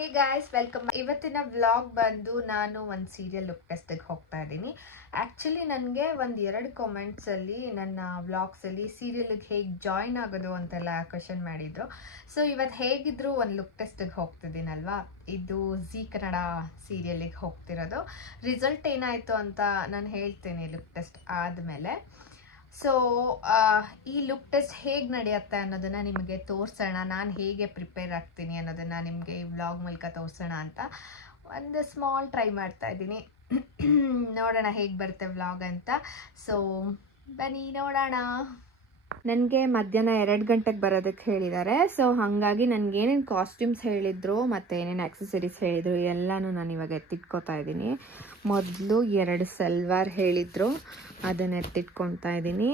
ಹೇ guys, welcome. ಇವತ್ತಿನ vlog ಬಂದು ನಾನು ಒಂದು ಸೀರಿಯಲ್ ಲುಕ್ ಟೆಸ್ಟಿಗೆ ಹೋಗ್ತಾ ಇದ್ದೀನಿ. ಆ್ಯಕ್ಚುಲಿ ನನಗೆ ಎರಡು ಕಾಮೆಂಟ್ಸಲ್ಲಿ ನನ್ನ ವ್ಲಾಗ್ಸಲ್ಲಿ ಸೀರಿಯಲ್ಗೆ ಹೇಗೆ ಜಾಯ್ನ್ ಆಗೋದು ಅಂತೆಲ್ಲ ಕ್ವೆಶನ್ ಮಾಡಿದ್ರು. ಸೊ ಇವತ್ತು ಹೇಗಿದ್ರು ಒಂದು ಲುಕ್ ಟೆಸ್ಟಿಗೆ ಹೋಗ್ತಿದ್ದೀನಲ್ವಾ, ಇದು ಝೀ ಕನ್ನಡ ಸೀರಿಯಲಿಗೆ ಹೋಗ್ತಿರೋದು. ರಿಸಲ್ಟ್ ಏನಾಯಿತು ಅಂತ ನಾನು ಹೇಳ್ತೀನಿ ಲುಕ್ ಟೆಸ್ಟ್ ಆದಮೇಲೆ. ಸೊ ಈ ಲುಕ್ ಟೆಸ್ಟ್ ಹೇಗೆ ನಡೆಯುತ್ತೆ ಅನ್ನೋದನ್ನು ನಿಮಗೆ ತೋರಿಸೋಣ, ನಾನು ಹೇಗೆ ಪ್ರಿಪೇರ್ ಆಗ್ತೀನಿ ಅನ್ನೋದನ್ನು ನಿಮಗೆ ಈ ವ್ಲಾಗ್ ಮೂಲಕ ತೋರಿಸೋಣ ಅಂತ ಒಂದು ಸ್ಮಾಲ್ ಟ್ರೈ ಮಾಡ್ತಾ ಇದ್ದೀನಿ. ನೋಡೋಣ ಹೇಗೆ ಬರುತ್ತೆ ವ್ಲಾಗ್ ಅಂತ. ಸೊ ಬನ್ನಿ ನೋಡೋಣ. ನನಗೆ ಮಧ್ಯಾಹ್ನ 2 ಗಂಟೆಗೆ ಬರೋದಕ್ಕೆ ಹೇಳಿದ್ದಾರೆ. ಸೊ ಹಾಗಾಗಿ ನನಗೇನೇನು ಕಾಸ್ಟ್ಯೂಮ್ಸ್ ಹೇಳಿದ್ರು ಮತ್ತು ಏನೇನು ಆಕ್ಸೆಸರೀಸ್ ಹೇಳಿದರು ಎಲ್ಲನೂ ನಾನು ಇವಾಗ ಎತ್ತಿಟ್ಕೋತಾ ಇದ್ದೀನಿ. ಮೊದಲು 2 ಸಲ್ವಾರ್ ಹೇಳಿದರು, ಅದನ್ನು ಎತ್ತಿಟ್ಕೊತಾ ಇದ್ದೀನಿ.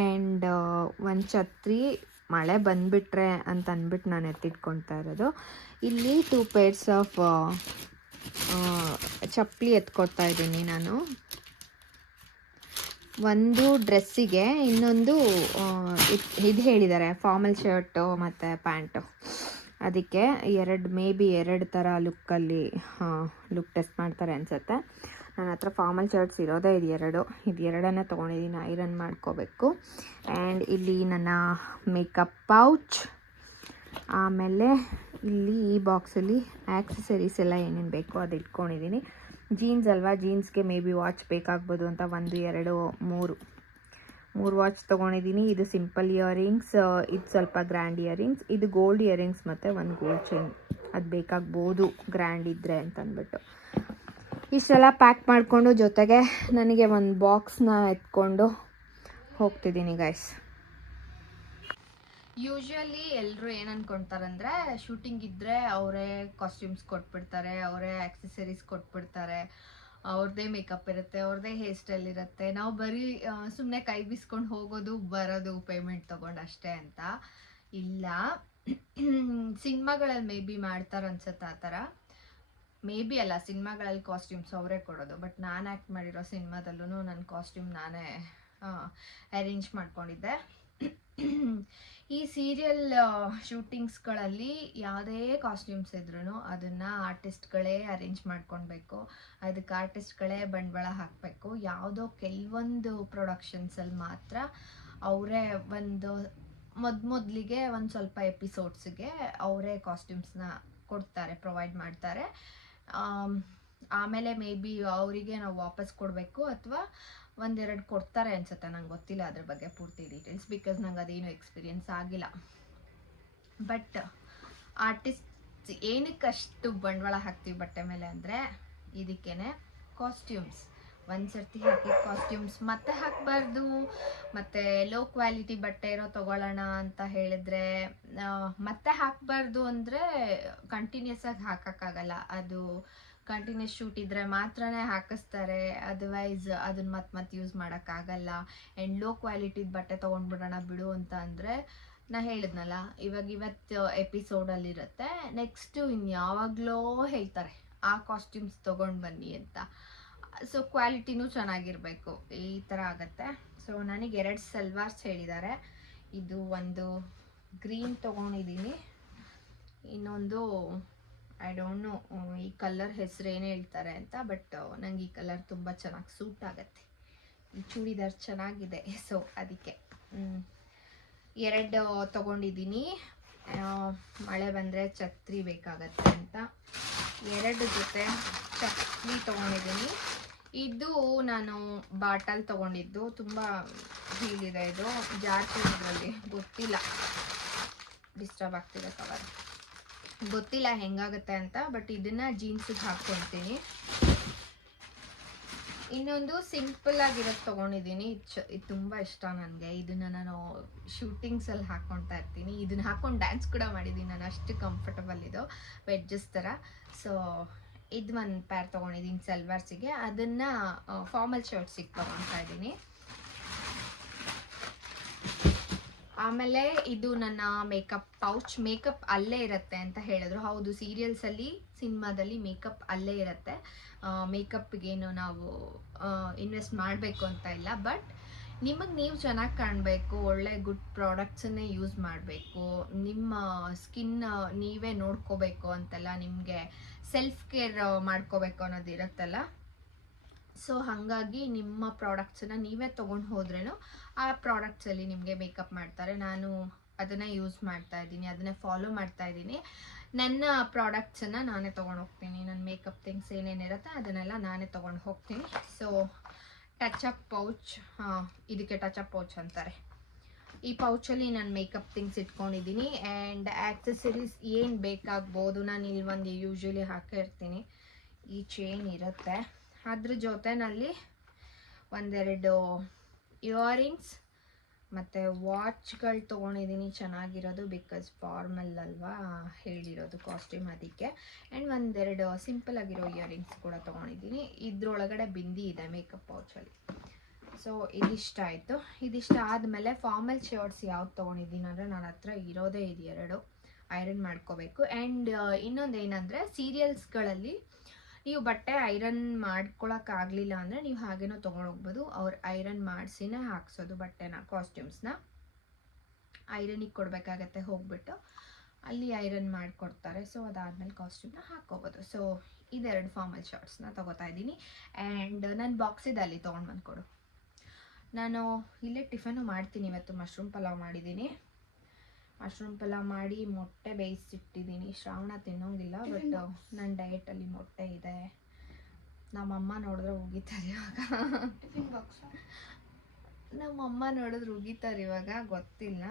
ಆ್ಯಂಡ್ ಒಂದು ಛತ್ರಿ ಮಳೆ ಬಂದುಬಿಟ್ರೆ ಅಂತ ಅಂದ್ಬಿಟ್ಟು ನಾನು ಎತ್ತಿಟ್ಕೊತಾ ಇರೋದು. ಇಲ್ಲಿ 2 ಪೇರ್ಸ್ ಆಫ್ ಚಪ್ಪಲಿ ಎತ್ಕೊತಾ ಇದ್ದೀನಿ ನಾನು. ಒಂದು ಡ್ರೆಸ್ಸಿಗೆ, ಇನ್ನೊಂದು ಇದು ಹೇಳಿದ್ದಾರೆ ಫಾರ್ಮಲ್ ಶರ್ಟು ಮತ್ತು ಪ್ಯಾಂಟು. ಅದಕ್ಕೆ ಮೇ ಬಿ 2 ಥರ ಲುಕ್ಕಲ್ಲಿ ಲುಕ್ ಟೆಸ್ಟ್ ಮಾಡ್ತಾರೆ ಅನಿಸುತ್ತೆ. ನನ್ನ ಹತ್ರ ಫಾರ್ಮಲ್ ಶರ್ಟ್ಸ್ ಇರೋದೇ ಇದು ಎರಡನ್ನು ತೊಗೊಂಡಿದ್ದೀನಿ, ಐರನ್ ಮಾಡ್ಕೋಬೇಕು. ಆ್ಯಂಡ್ ಇಲ್ಲಿ ನನ್ನ ಮೇಕಪ್ ಪೌಚ್. ಆಮೇಲೆ ಇಲ್ಲಿ ಈ ಬಾಕ್ಸಲ್ಲಿ ಆ್ಯಕ್ಸಸರೀಸ್ ಎಲ್ಲ ಏನೇನು ಬೇಕೋ ಅದು ಇಟ್ಕೊಂಡಿದ್ದೀನಿ. ಜೀನ್ಸ್ ಅಲ್ವಾ, ಜೀನ್ಸ್ಗೆ ಮೇ ಬಿ ವಾಚ್ ಬೇಕಾಗ್ಬೋದು ಅಂತ 1 2 3 ವಾಚ್ ತೊಗೊಂಡಿದ್ದೀನಿ. ಇದು ಸಿಂಪಲ್ ಇಯರಿಂಗ್ಸ್, ಇದು ಸ್ವಲ್ಪ ಗ್ರ್ಯಾಂಡ್ ಇಯರಿಂಗ್ಸ್, ಇದು ಗೋಲ್ಡ್ ಇಯರಿಂಗ್ಸ್ ಮತ್ತು ಒಂದು ಗೋಲ್ಡ್ ಚೈನ್. ಅದು ಬೇಕಾಗ್ಬೋದು ಗ್ರ್ಯಾಂಡ್ ಇದ್ದರೆ ಅಂತ ಅಂದ್ಬಿಟ್ಟು ಇಷ್ಟೆಲ್ಲ ಪ್ಯಾಕ್ ಮಾಡಿಕೊಂಡು, ಜೊತೆಗೆ ನನಗೆ ಒಂದು ಬಾಕ್ಸ್ನ ಎತ್ಕೊಂಡು ಹೋಗ್ತಿದ್ದೀನಿ ಗೈಸ್. ಯೂಶ್ವಲಿ ಎಲ್ಲರೂ ಏನು ಅಂದ್ಕೊಳ್ತಾರಂದರೆ, ಶೂಟಿಂಗ್ ಇದ್ದರೆ ಅವರೇ ಕಾಸ್ಟ್ಯೂಮ್ಸ್ ಕೊಟ್ಬಿಡ್ತಾರೆ, ಅವರೇ ಆಕ್ಸೆಸರೀಸ್ ಕೊಟ್ಬಿಡ್ತಾರೆ, ಅವ್ರದ್ದೇ ಮೇಕಪ್ ಇರುತ್ತೆ, ಅವ್ರದ್ದೇ ಹೇರ್ ಸ್ಟೈಲ್ ಇರುತ್ತೆ, ನಾವು ಬರೀ ಸುಮ್ಮನೆ ಕೈ ಬೀಸ್ಕೊಂಡು ಹೋಗೋದು ಬರೋದು, ಪೇಮೆಂಟ್ ತೊಗೊಂಡು ಅಷ್ಟೇ ಅಂತ. ಇಲ್ಲ, ಸಿನಿಮಾಗಳಲ್ಲಿ ಮೇ ಬಿ ಮಾಡ್ತಾರೆ ಅನ್ಸುತ್ತೆ ಆ ಥರ. ಮೇ ಬಿ ಅಲ್ಲ, ಸಿನಿಮಾಗಳಲ್ಲಿ ಕಾಸ್ಟ್ಯೂಮ್ಸ್ ಅವರೇ ಕೊಡೋದು. ಬಟ್ ನಾನು ಆ್ಯಕ್ಟ್ ಮಾಡಿರೋ ಸಿನಿಮಾದಲ್ಲೂ ನನ್ನ ಕಾಸ್ಟ್ಯೂಮ್ ನಾನೇ ಅರೇಂಜ್ ಮಾಡ್ಕೊಂಡಿದ್ದೆ. ಈ ಸೀರಿಯಲ್ ಶೂಟಿಂಗ್ಸ್ಗಳಲ್ಲಿ ಯಾವುದೇ ಕಾಸ್ಟ್ಯೂಮ್ಸ್ ಇದ್ರೂ ಅದನ್ನು ಆರ್ಟಿಸ್ಟ್ಗಳೇ ಅರೇಂಜ್ ಮಾಡ್ಕೊಳ್ಬೇಕು, ಅದಕ್ಕೆ ಆರ್ಟಿಸ್ಟ್ಗಳೇ ಬಂಡವಾಳ ಹಾಕಬೇಕು. ಯಾವುದೋ ಕೆಲವೊಂದು ಪ್ರೊಡಕ್ಷನ್ಸಲ್ಲಿ ಮಾತ್ರ ಅವರೇ ಒಂದು ಮೊದಲಿಗೆ ಒಂದು ಸ್ವಲ್ಪ ಎಪಿಸೋಡ್ಸಿಗೆ ಅವರೇ ಕಾಸ್ಟ್ಯೂಮ್ಸ್ನ ಕೊಡ್ತಾರೆ, ಪ್ರೊವೈಡ್ ಮಾಡ್ತಾರೆ. ಆಮೇಲೆ ಮೇ ಬಿ ಅವರಿಗೆ ನಾವು ವಾಪಸ್ ಕೊಡಬೇಕು ಅಥವಾ 1 2 ಕೊಡ್ತಾರೆ ಅನ್ಸುತ್ತೆ, ನಂಗೆ ಗೊತ್ತಿಲ್ಲ ಅದ್ರ ಬಗ್ಗೆ ಪೂರ್ತಿ ಡೀಟೇಲ್ಸ್, ಬಿಕಾಸ್ ನಂಗೆ ಅದೇನು ಎಕ್ಸ್ಪೀರಿಯನ್ಸ್ ಆಗಿಲ್ಲ. ಬಟ್ ಆರ್ಟಿಸ್ಟ್ ಏನಕ್ಕಷ್ಟು ಬಂಡವಾಳ ಹಾಕ್ತೀವಿ ಬಟ್ಟೆ ಮೇಲೆ ಅಂದರೆ ಇದಕ್ಕೇನೆ, ಕಾಸ್ಟ್ಯೂಮ್ಸ್ ಒಂದು ಸರ್ತಿ ಹಾಕಿದ ಕಾಸ್ಟ್ಯೂಮ್ಸ್ ಮತ್ತೆ ಹಾಕಬಾರ್ದು. ಮತ್ತು ಲೋ ಕ್ವಾಲಿಟಿ ಬಟ್ಟೆ ಇರೋ ತೊಗೊಳ್ಳೋಣ ಅಂತ ಹೇಳಿದ್ರೆ ಮತ್ತೆ ಹಾಕಬಾರ್ದು. ಅಂದರೆ ಕಂಟಿನ್ಯೂಸ್ ಆಗಿ ಹಾಕೋಕ್ಕಾಗಲ್ಲ, ಅದು ಕಂಟಿನ್ಯೂಸ್ ಶೂಟ್ ಇದ್ದರೆ ಮಾತ್ರನೇ ಹಾಕಿಸ್ತಾರೆ, ಅದರ್ವೈಸ್ ಅದನ್ನ ಮತ್ತೆ ಯೂಸ್ ಮಾಡೋಕ್ಕಾಗಲ್ಲ. ಆ್ಯಂಡ್ ಲೋ ಕ್ವಾಲಿಟಿದ ಬಟ್ಟೆ ತೊಗೊಂಡ್ಬಿಡೋಣ ಬಿಡು ಅಂತ ಅಂದರೆ, ನಾ ಹೇಳಿದ್ನಲ್ಲ ಇವತ್ತು ಎಪಿಸೋಡಲ್ಲಿರುತ್ತೆ, ನೆಕ್ಸ್ಟು ಇನ್ಯಾವಾಗಲೋ ಹೇಳ್ತಾರೆ ಆ ಕಾಸ್ಟ್ಯೂಮ್ಸ್ ತೊಗೊಂಡು ಬನ್ನಿ ಅಂತ. ಸೊ ಕ್ವಾಲಿಟಿನೂ ಚೆನ್ನಾಗಿರಬೇಕು, ಈ ಥರ ಆಗುತ್ತೆ. ಸೊ ನನಗೆ 2 ಸಲ್ವಾರ್ಸ್ ಹೇಳಿದ್ದಾರೆ. ಇದು ಒಂದು ಗ್ರೀನ್ ತೊಗೊಂಡಿದ್ದೀನಿ, ಇನ್ನೊಂದು ಐ ಡೋಂಟ್ ನೋ ಈ ಕಲರ್ ಹೆಸರು ಏನು ಹೇಳ್ತಾರೆ ಅಂತ. ಬಟ್ ನಂಗೆ ಈ ಕಲರ್ ತುಂಬ ಚೆನ್ನಾಗಿ ಸೂಟ್ ಆಗುತ್ತೆ, ಈ ಚೂಡಿದಾರ್ ಚೆನ್ನಾಗಿದೆ. ಸೊ ಅದಕ್ಕೆ 2 ತೊಗೊಂಡಿದ್ದೀನಿ. ಮಳೆ ಬಂದರೆ ಛತ್ರಿ ಬೇಕಾಗತ್ತೆ ಅಂತ 2 ಜೊತೆ ಚಪ್ಪಲಿ ತೊಗೊಂಡಿದ್ದೀನಿ. ಇದು ನಾನು ಬಾಟಲ್ ತೊಗೊಂಡಿದ್ದು, ತುಂಬ ಹೀಗಿದೆ, ಇದು ಜಾಸ್ತಿ ಇದರಲ್ಲಿ ಗೊತ್ತಿಲ್ಲ, ಡಿಸ್ಟರ್ಬ್ ಆಗ್ತಿದೆ ಕವರ್, ಗೊತ್ತಿಲ್ಲ ಹೆಂಗಾಗುತ್ತೆ ಅಂತ. ಬಟ್ ಇದನ್ನು ಜೀನ್ಸಿಗೆ ಹಾಕ್ಕೊಳ್ತೀನಿ. ಇನ್ನೊಂದು ಸಿಂಪಲ್ ಆಗಿರೋದು ತೊಗೊಂಡಿದ್ದೀನಿ, ಇದು ತುಂಬ ಇಷ್ಟ ನನಗೆ. ಇದನ್ನು ನಾನು ಶೂಟಿಂಗ್ಸಲ್ಲಿ ಹಾಕ್ಕೊಳ್ತಾ ಇರ್ತೀನಿ, ಇದನ್ನು ಹಾಕ್ಕೊಂಡು ಡ್ಯಾನ್ಸ್ ಕೂಡ ಮಾಡಿದ್ದೀನಿ ನಾನು, ಅಷ್ಟು ಕಂಫರ್ಟಬಲ್ ಇದು, ವೆಡ್ಜಸ್ ಥರ. ಸೊ ಇದು ಒಂದು ಪ್ಯಾರ್ ತೊಗೊಂಡಿದ್ದೀನಿ ಸಲ್ವಾರ್ಸಿಗೆ, ಅದನ್ನು ಫಾರ್ಮಲ್ ಶರ್ಟ್ಸಿಗೆ ತೊಗೊಳ್ತಾ ಇದ್ದೀನಿ. ಆಮೇಲೆ ಇದು ನನ್ನ ಮೇಕಪ್ ಪೌಚ್. ಮೇಕಪ್ ಅಲ್ಲೇ ಇರುತ್ತೆ ಅಂತ ಹೇಳಿದ್ರು. ಹೌದು, ಸೀರಿಯಲ್ಸಲ್ಲಿ ಸಿನಿಮಾದಲ್ಲಿ ಮೇಕಪ್ ಅಲ್ಲೇ ಇರುತ್ತೆ, ಮೇಕಪ್ಗೇನು ನಾವು ಇನ್ವೆಸ್ಟ್ ಮಾಡಬೇಕು ಅಂತ ಇಲ್ಲ. ಬಟ್ ನಿಮಗೆ ನೀವು ಚೆನ್ನಾಗಿ ಕಾಣಬೇಕು, ಒಳ್ಳೆ ಗುಡ್ ಪ್ರಾಡಕ್ಟ್ಸನ್ನೇ ಯೂಸ್ ಮಾಡಬೇಕು, ನಿಮ್ಮ ಸ್ಕಿನ್ ನೀವೇ ನೋಡ್ಕೋಬೇಕು ಅಂತೆಲ್ಲ, ನಿಮಗೆ ಸೆಲ್ಫ್ ಕೇರ್ ಮಾಡ್ಕೋಬೇಕು ಅನ್ನೋದು ಇರುತ್ತಲ್ಲ. ಸೊ ಹಾಗಾಗಿ ನಿಮ್ಮ ಪ್ರಾಡಕ್ಟ್ಸನ್ನು ನೀವೇ ತೊಗೊಂಡು ಹೋದ್ರೂ ಆ ಪ್ರಾಡಕ್ಟ್ಸಲ್ಲಿ ನಿಮಗೆ ಮೇಕಪ್ ಮಾಡ್ತಾರೆ. ನಾನು ಅದನ್ನೇ ಯೂಸ್ ಮಾಡ್ತಾ ಇದ್ದೀನಿ, ಅದನ್ನೇ ಫಾಲೋ ಮಾಡ್ತಾ ಇದ್ದೀನಿ. ನನ್ನ ಪ್ರಾಡಕ್ಟ್ಸನ್ನು ನಾನೇ ತೊಗೊಂಡು ಹೋಗ್ತೀನಿ. ನನ್ನ ಮೇಕಪ್ ಥಿಂಗ್ಸ್ ಏನೇನಿರುತ್ತೆ ಅದನ್ನೆಲ್ಲ ನಾನೇ ತೊಗೊಂಡು ಹೋಗ್ತೀನಿ. ಸೊ ಟಚಪ್ ಪೌಚ್, ಇದಕ್ಕೆ ಟಚಪ್ ಪೌಚ್ ಅಂತಾರೆ. ಈ ಪೌಚಲ್ಲಿ ನಾನು ಮೇಕಪ್ ಥಿಂಗ್ಸ್ ಇಟ್ಕೊಂಡಿದ್ದೀನಿ. ಆ್ಯಂಡ್ ಆ್ಯಕ್ಸೆಸರೀಸ್ ಏನು ಬೇಕಾಗ್ಬೋದು ನಾನು ಇಲ್ಲಿ ಒಂದು ಯೂಶ್ವಲಿ ಹಾಕಿರ್ತೀನಿ. ಈ ಚೈನ್ ಇರುತ್ತೆ, ಅದ್ರ ಜೊತೆನಲ್ಲಿ ಒಂದೆರಡು ಇಯರಿಂಗ್ಸ್ ಮತ್ತು ವಾಚ್ಗಳು ತೊಗೊಂಡಿದ್ದೀನಿ ಚೆನ್ನಾಗಿರೋದು, ಬಿಕಾಸ್ ಫಾರ್ಮಲ್ ಅಲ್ವಾ ಹೇಳಿರೋದು ಕಾಸ್ಟ್ಯೂಮ್ ಅದಕ್ಕೆ. ಆ್ಯಂಡ್ ಒಂದೆರಡು ಸಿಂಪಲ್ ಆಗಿರೋ ಇಯರಿಂಗ್ಸ್ ಕೂಡ ತೊಗೊಂಡಿದ್ದೀನಿ. ಇದ್ರೊಳಗಡೆ ಬಿಂದಿ ಇದೆ ಮೇಕಪ್ ಪೌಚಲ್ಲಿ. ಸೊ ಇದಿಷ್ಟ ಆಯಿತು. ಇದಿಷ್ಟ ಆದಮೇಲೆ ಫಾರ್ಮಲ್ ಶರ್ಟ್ಸ್ ಯಾವ್ದು ತೊಗೊಂಡಿದ್ದೀನಿ ಅಂದರೆ ನನ್ನ ಹತ್ರ ಇರೋದೇ ಇದು 2 ಐರನ್ ಮಾಡ್ಕೋಬೇಕು. ಆ್ಯಂಡ್ ಇನ್ನೊಂದು ಏನಂದರೆ ಸೀರಿಯಲ್ಸ್ಗಳಲ್ಲಿ ನೀವು ಬಟ್ಟೆ ಐರನ್ ಮಾಡ್ಕೊಳಕ್ಕಾಗಲಿಲ್ಲ ಅಂದರೆ ನೀವು ಹಾಗೇನೋ ತೊಗೊಂಡೋಗ್ಬೋದು. ಅವ್ರು ಐರನ್ ಮಾಡಿಸಿನೇ ಹಾಕ್ಸೋದು ಬಟ್ಟೆನ, ಕಾಸ್ಟ್ಯೂಮ್ಸ್ನ ಐರನಿಗೆ ಕೊಡಬೇಕಾಗತ್ತೆ, ಹೋಗ್ಬಿಟ್ಟು ಅಲ್ಲಿ ಐರನ್ ಮಾಡಿಕೊಡ್ತಾರೆ. ಸೊ ಅದಾದಮೇಲೆ ಕಾಸ್ಟ್ಯೂಮ್ನ ಹಾಕ್ಕೋಬೋದು. ಸೊ ಇದೆರಡು ಫಾರ್ಮಲ್ ಶಾರ್ಟ್ಸ್ನ ತೊಗೋತಾ ಇದ್ದೀನಿ. ಆ್ಯಂಡ್ ನನ್ನ ಬಾಕ್ಸಿದೆ, ಅಲ್ಲಿ ತೊಗೊಂಡು ಬಂದ್ಕೊಡು. ನಾನು ಇಲ್ಲೇ ಟಿಫನು ಮಾಡ್ತೀನಿ. ಇವತ್ತು ಮಶ್ರೂಮ್ ಪಲಾವ್ ಮಾಡಿದ್ದೀನಿ. ಮಶ್ರೂಮ್ ಪಲಾವ್ ಮಾಡಿ ಮೊಟ್ಟೆ ಬೇಯಿಸಿಟ್ಟಿದ್ದೀನಿ. ಶ್ರಾವಣ ತಿನ್ನೋಂಗಿಲ್ಲ, ಬಟ್ ನನ್ನ ಡಯಟಲ್ಲಿ ಮೊಟ್ಟೆ ಇದೆ. ನಮ್ಮಮ್ಮ ನೋಡಿದ್ರೆ ಉಗಿತಾರೆ ಇವಾಗ. ಟಿಫಿನ್ ಬಾಕ್ಸ್ ನಮ್ಮಮ್ಮ ನೋಡಿದ್ರೆ ಉಗಿತಾರೆ ಇವಾಗ, ಗೊತ್ತಿಲ್ಲ,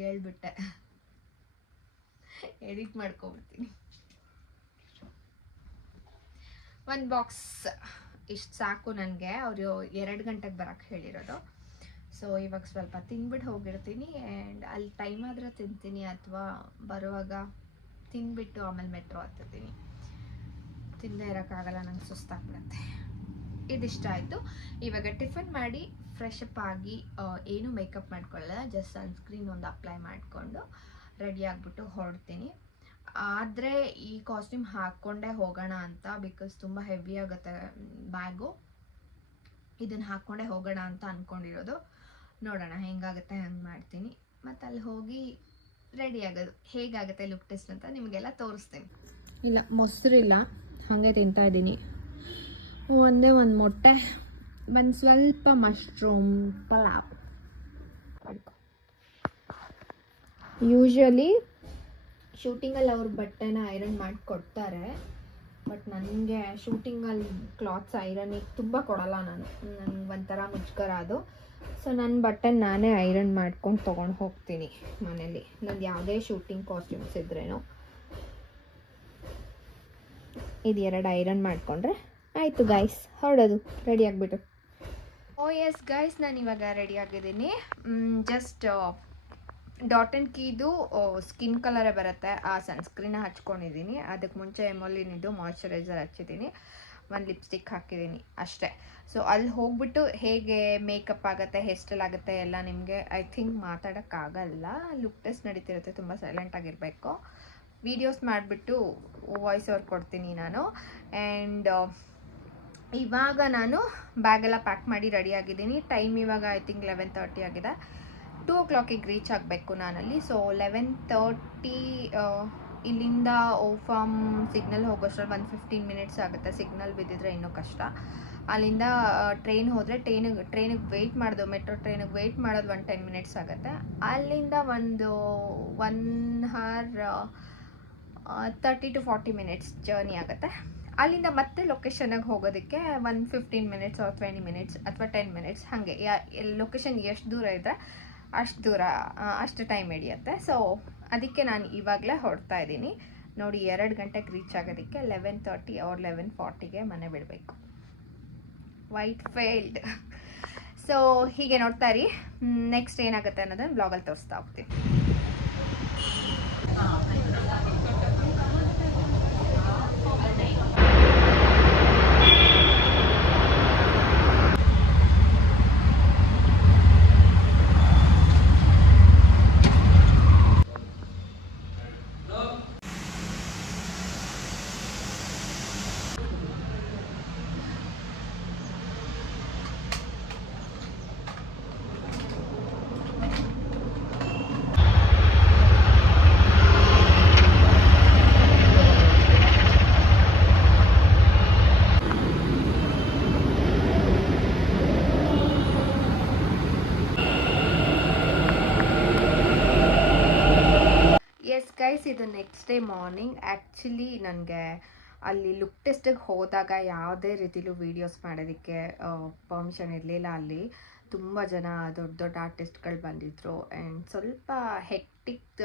ಹೇಳ್ಬಿಟ್ಟೆ, ಎಡಿಟ್ ಮಾಡ್ಕೊಬಿಡ್ತೀನಿ. ಒಂದು ಬಾಕ್ಸ್ ಇಷ್ಟು ಸಾಕು ನನಗೆ. ಅವರು 2 ಗಂಟೆಗೆ ಬರೋಕ್ಕೆ ಹೇಳಿರೋದು. ಸೊ ಇವಾಗ ಸ್ವಲ್ಪ ತಿಂದ್ಬಿಟ್ಟು ಹೋಗಿರ್ತೀನಿ. ಆ್ಯಂಡ್ ಅಲ್ಲಿ ಟೈಮ್ ಆದರೆ ತಿಂತೀನಿ, ಅಥವಾ ಬರುವಾಗ ತಿಂದ್ಬಿಟ್ಟು ಆಮೇಲೆ ಮೆಟ್ರೋ ಹತ್ತೀನಿ. ತಿಂದೇ ಇರೋಕ್ಕಾಗಲ್ಲ, ನಂಗೆ ಸುಸ್ತಾಗ್ಬಿಡುತ್ತೆ. ಇದಿಷ್ಟ ಆಯಿತು. ಇವಾಗ ಟಿಫನ್ ಮಾಡಿ ಫ್ರೆಶ್ ಅಪ್ ಆಗಿ ಏನು ಮೇಕಪ್ ಮಾಡ್ಕೊಳ್ಳಲ್ಲ, ಜಸ್ಟ್ ಸನ್ಸ್ಕ್ರೀನ್ ಒಂದು ಅಪ್ಲೈ ಮಾಡಿಕೊಂಡು ರೆಡಿ ಆಗಿಬಿಟ್ಟು ಹೊರಡ್ತೀನಿ. ಆದರೆ ಈ ಕಾಸ್ಟ್ಯೂಮ್ ಹಾಕ್ಕೊಂಡೇ ಹೋಗೋಣ ಅಂತ, ಬಿಕಾಸ್ ತುಂಬ ಹೆವಿ ಆಗುತ್ತೆ ಬ್ಯಾಗು. ಇದನ್ನು ಹಾಕ್ಕೊಂಡೇ ಹೋಗೋಣ ಅಂತ ಅಂದ್ಕೊಂಡಿರೋದು. ನೋಡೋಣ ಹೆಂಗಾಗುತ್ತೆ, ಹಂಗೆ ಮಾಡ್ತೀನಿ. ಮತ್ತು ಅಲ್ಲಿ ಹೋಗಿ ರೆಡಿ ಆಗೋದು. ಹೇಗಾಗುತ್ತೆ ಲುಕ್ ಟೆಸ್ಟ್ ಅಂತ ನಿಮಗೆಲ್ಲ ತೋರಿಸ್ತೀನಿ. ಇಲ್ಲ ಮೊಸರಿಲ್ಲ, ಹಾಗೆ ತಿಂತಾಯಿದ್ದೀನಿ. ಒಂದೇ ಒಂದು ಮೊಟ್ಟೆ, ಒಂದು ಸ್ವಲ್ಪ ಮಶ್ರೂಮ್ ಪಲಾವ್. ಯೂಶ್ವಲಿ ಶೂಟಿಂಗಲ್ಲಿ ಅವ್ರ ಬಟ್ಟೆನ ಐರನ್ ಮಾಡಿ ಕೊಡ್ತಾರೆ, ಬಟ್ ನನಗೆ ಶೂಟಿಂಗಲ್ಲಿ ಕ್ಲಾತ್ಸ್ ಐರನಿಗೆ ತುಂಬ ಕೊಡಲ್ಲ. ನನಗೆ ಒಂಥರ ಮುಜುಗರ ಅದು. ಸೊ ನನ್ನ ಬಟ್ಟೆ ನಾನೇ ಐರನ್ ಮಾಡ್ಕೊಂಡು ತೊಗೊಂಡು ಹೋಗ್ತೀನಿ ಮನೇಲಿ, ನಂದು ಯಾವುದೇ ಶೂಟಿಂಗ್ ಕಾಸ್ಟ್ಯೂಮ್ಸ್ ಇದ್ರೇನು. ಇದು 2 ಐರನ್ ಮಾಡಿಕೊಂಡ್ರೆ ಆಯಿತು ಗೈಸ್, ಹೊರಡೋದು ರೆಡಿ ಆಗಿಬಿಟ್ಟು. ಓ ಎಸ್ ಗೈಸ್, ನಾನು ಇವಾಗ ರೆಡಿ ಆಗಿದ್ದೀನಿ. ಜಸ್ಟ್ ಡಾಟ್ ಆ್ಯಂಡ್ ಕೀದು ಸ್ಕಿನ್ ಕಲರೇ ಬರುತ್ತೆ, ಆ ಸನ್ಸ್ಕ್ರೀನ ಹಚ್ಕೊಂಡಿದ್ದೀನಿ. ಅದಕ್ಕೆ ಮುಂಚೆ ಎಮೋಲಿನಿದು ಮಾಯ್ಶ್ಚರೈಸರ್ ಹಚ್ಚಿದ್ದೀನಿ, ಒಂದು ಲಿಪ್ಸ್ಟಿಕ್ ಹಾಕಿದ್ದೀನಿ ಅಷ್ಟೇ. ಸೊ ಅಲ್ಲಿ ಹೋಗ್ಬಿಟ್ಟು ಹೇಗೆ ಮೇಕಪ್ ಆಗುತ್ತೆ, ಹೇರ್ ಸ್ಟೈಲ್ ಆಗುತ್ತೆ ಎಲ್ಲ ನಿಮಗೆ ಐ ಥಿಂಕ್ ಮಾತಾಡೋಕ್ಕಾಗಲ್ಲ. ಲುಕ್ ಟೆಸ್ಟ್ ನಡೀತಿರುತ್ತೆ, ತುಂಬ ಸೈಲೆಂಟಾಗಿರಬೇಕು. ವೀಡಿಯೋಸ್ ಮಾಡಿಬಿಟ್ಟು ವಾಯ್ಸ್ ಓವರ್ ಕೊಡ್ತೀನಿ ನಾನು. ಆ್ಯಂಡ್ ಇವಾಗ ನಾನು ಬ್ಯಾಗೆಲ್ಲ ಪ್ಯಾಕ್ ಮಾಡಿ ರೆಡಿಯಾಗಿದ್ದೀನಿ. ಟೈಮ್ ಇವಾಗ ಐ ಥಿಂಕ್ 11:30 ಆಗಿದೆ. 2 o'clock ರೀಚ್ ಆಗಬೇಕು ನಾನಲ್ಲಿ. ಸೊ 11:30 ಇಲ್ಲಿಂದ ಓಫಾಮ್ ಸಿಗ್ನಲ್ ಹೋಗೋಷ್ಟ್ರಲ್ಲಿ 15 minutes ಆಗುತ್ತೆ. ಸಿಗ್ನಲ್ ಬಿದ್ದಿದ್ರೆ ಇನ್ನೂ ಕಷ್ಟ. ಅಲ್ಲಿಂದ ಟ್ರೈನ್ ಹೋದರೆ ಟ್ರೈನಿಗೆ ವೆಯ್ಟ್ ಮಾಡೋದು, ಮೆಟ್ರೋ ಟ್ರೈನಿಗೆ ವೆಯ್ಟ್ ಮಾಡೋದು 10 minutes ಆಗುತ್ತೆ. ಅಲ್ಲಿಂದ ಒಂದು 1 hour 30 to 40 minutes ಜರ್ನಿ ಆಗುತ್ತೆ. ಅಲ್ಲಿಂದ ಮತ್ತೆ ಲೊಕೇಶನ್ಗೆ ಹೋಗೋದಕ್ಕೆ 15 minutes or 20 minutes ಅಥವಾ 10 minutes ಹಾಗೆ. ಲೊಕೇಶನ್ ಎಷ್ಟು ದೂರ ಇದ್ದರೆ ಅಷ್ಟು ದೂರ ಅಷ್ಟು ಟೈಮ್ ಹಿಡಿಯುತ್ತೆ. ಸೊ ಅದಕ್ಕೆ ನಾನು ಇವಾಗಲೇ ಹೊರಡ್ತಾ ಇದ್ದೀನಿ. ನೋಡಿ 2 ಗಂಟೆಗೆ ರೀಚ್ ಆಗೋದಕ್ಕೆ 11:30 or 11:40 ಮನೆ ಬಿಡಬೇಕು. White field. ಸೊ ಹೀಗೆ ನೋಡ್ತಾ ಇರಿ, ನೆಕ್ಸ್ಟ್ ಏನಾಗುತ್ತೆ ಅನ್ನೋದನ್ನು ಬ್ಲಾಗಲ್ಲಿ ತೋರಿಸ್ತಾ ಹೋಗ್ತೀನಿ. ಗೈಸ್ ಇದು ನೆಕ್ಸ್ಟ್ ಡೇ ಮಾರ್ನಿಂಗ್. ಆ್ಯಕ್ಚುಲಿ ನನಗೆ ಅಲ್ಲಿ ಲುಕ್ ಟೆಸ್ಟಿಗೆ ಹೋದಾಗ ಯಾವುದೇ ರೀತಿಲೂ ವೀಡಿಯೋಸ್ ಮಾಡೋದಕ್ಕೆ ಪರ್ಮಿಷನ್ ಇರಲಿಲ್ಲ. ಅಲ್ಲಿ ತುಂಬ ಜನ ದೊಡ್ಡ ದೊಡ್ಡ ಆರ್ಟಿಸ್ಟ್ಗಳು ಬಂದಿದ್ದರು ಆ್ಯಂಡ್ ಸ್ವಲ್ಪ ಹೆಕ್ಟಿಕ್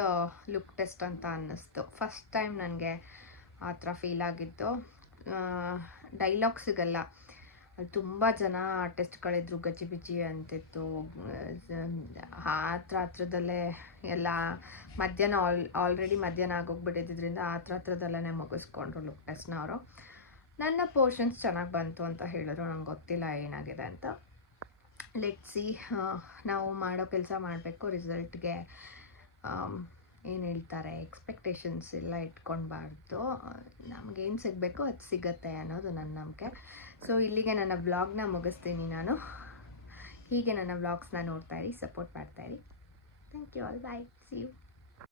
ಲುಕ್ ಟೆಸ್ಟ್ ಅಂತ ಅನ್ನಿಸ್ತು. ಫಸ್ಟ್ ಟೈಮ್ ನನಗೆ ಆ ಥರ ಫೀಲ್ ಆಗಿತ್ತು. ಡೈಲಾಗ್ ಸಿಗಲ್ಲ, ಅಲ್ಲಿ ತುಂಬ ಜನ ಆರ್ಟಿಸ್ಟ್ಗಳಿದ್ರು, ಗಜಿಬಿಜಿ ಅಂತಿತ್ತು. ಹತ್ರದಲ್ಲೇ ಎಲ್ಲ ಮಧ್ಯಾಹ್ನ ಆಲ್ರೆಡಿ ಮಧ್ಯಾಹ್ನ ಆಗೋಗ್ಬಿಟ್ಟಿದ್ದರಿಂದ ಹತ್ರದಲ್ಲೇ ಮುಗಿಸ್ಕೊಂಡ್ರು ಲುಕ್ ಟೆಸ್ಟ್ನ ಅವರು. ನನ್ನ ಪೋರ್ಷನ್ಸ್ ಚೆನ್ನಾಗಿ ಬಂತು ಅಂತ ಹೇಳಿದ್ರು. ನಂಗೆ ಗೊತ್ತಿಲ್ಲ ಏನಾಗಿದೆ ಅಂತ. Let's see. ನಾವು ಮಾಡೋ ಕೆಲಸ ಮಾಡಬೇಕು, ರಿಸಲ್ಟ್ಗೆ ಏನು ಹೇಳ್ತಾರೆ ಎಕ್ಸ್ಪೆಕ್ಟೇಷನ್ಸ್ ಎಲ್ಲ ಇಟ್ಕೊಳ್ಬಾರ್ದು. ನಮಗೇನು ಸಿಗಬೇಕು ಅದು ಸಿಗತ್ತೆ ಅನ್ನೋದು ನನ್ನ ನಂಬಿಕೆ. ಸೊ ಇಲ್ಲಿಗೆ ನನ್ನ ವ್ಲಾಗ್ನ ಮುಗಿಸ್ತೀನಿ ನಾನು. ಹೀಗೆ ನನ್ನ ವ್ಲಾಗ್ಸ್ನ ನೋಡ್ತಾಯಿರಿ, ಸಪೋರ್ಟ್ ಮಾಡ್ತಾಯಿರಿ. Thank you all. Bye, see you.